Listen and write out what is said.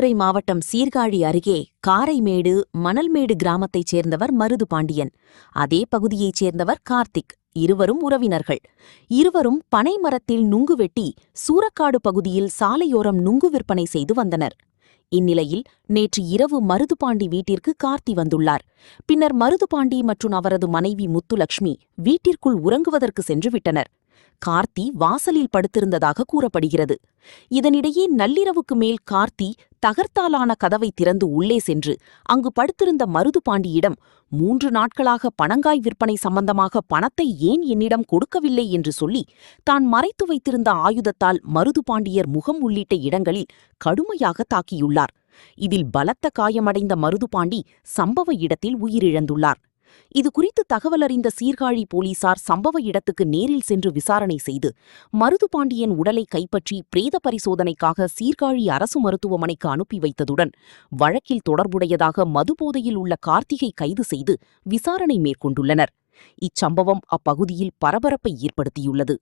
மயிலாடுதுறை மாவட்டம் சீர்காழி அருகே காரைமேடு மணல்மேடு கிராமத்தைச் சேர்ந்தவர் மருது பாண்டியன். அதே பகுதியைச் சேர்ந்தவர் கார்த்திக். இருவரும் உறவினர்கள். இருவரும் பனை மரத்தில் நுங்கு வெட்டி சூரக்காடு பகுதியில் சாலையோரம் நுங்கு விற்பனை செய்து வந்தனர். இந்நிலையில் நேற்று இரவு மருதுபாண்டி வீட்டிற்கு கார்த்தி வந்துள்ளார். பின்னர் மருதுபாண்டி மற்றும் அவரது மனைவி முத்துலட்சுமி வீட்டிற்குள் உறங்குவதற்கு சென்று விட்டனர். கார்த்தி வாசலில் படுத்திருந்ததாக கூறப்படுகிறது. இதனிடையே நள்ளிரவுக்கு மேல் கார்த்தி தகர்த்தாலான கதவை திறந்து உள்ளே சென்று அங்கு படுத்திருந்த மருதுபாண்டியிடம் 3 நாட்களாக பனங்காய் விற்பனை சம்பந்தமாக பணத்தை ஏன் என்னிடம் கொடுக்கவில்லை என்று சொல்லி தான் மறைத்து வைத்திருந்த ஆயுதத்தால் மருதுபாண்டியர் முகம் உள்ளிட்ட இடங்களில் கடுமையாக தாக்கியுள்ளார். இதில் பலத்த காயமடைந்த மருதுபாண்டி சம்பவ இடத்தில் உயிரிழந்துள்ளார். இதுகுறித்து தகவலறிந்த சீர்காழி போலீசார் சம்பவ இடத்துக்கு நேரில் சென்று விசாரணை செய்து மருதுபாண்டியன் உடலை கைப்பற்றி பிரேத பரிசோதனைக்காக சீர்காழி அரசு மருத்துவமனைக்கு அனுப்பி வைத்ததுடன் வழக்கில் தொடர்புடையதாக மதுபோதையில் உள்ள கார்த்திகை கைது செய்து விசாரணை மேற்கொண்டுள்ளனர். இச்சம்பவம் அப்பகுதியில் பரபரப்பை ஏற்படுத்தியுள்ளது.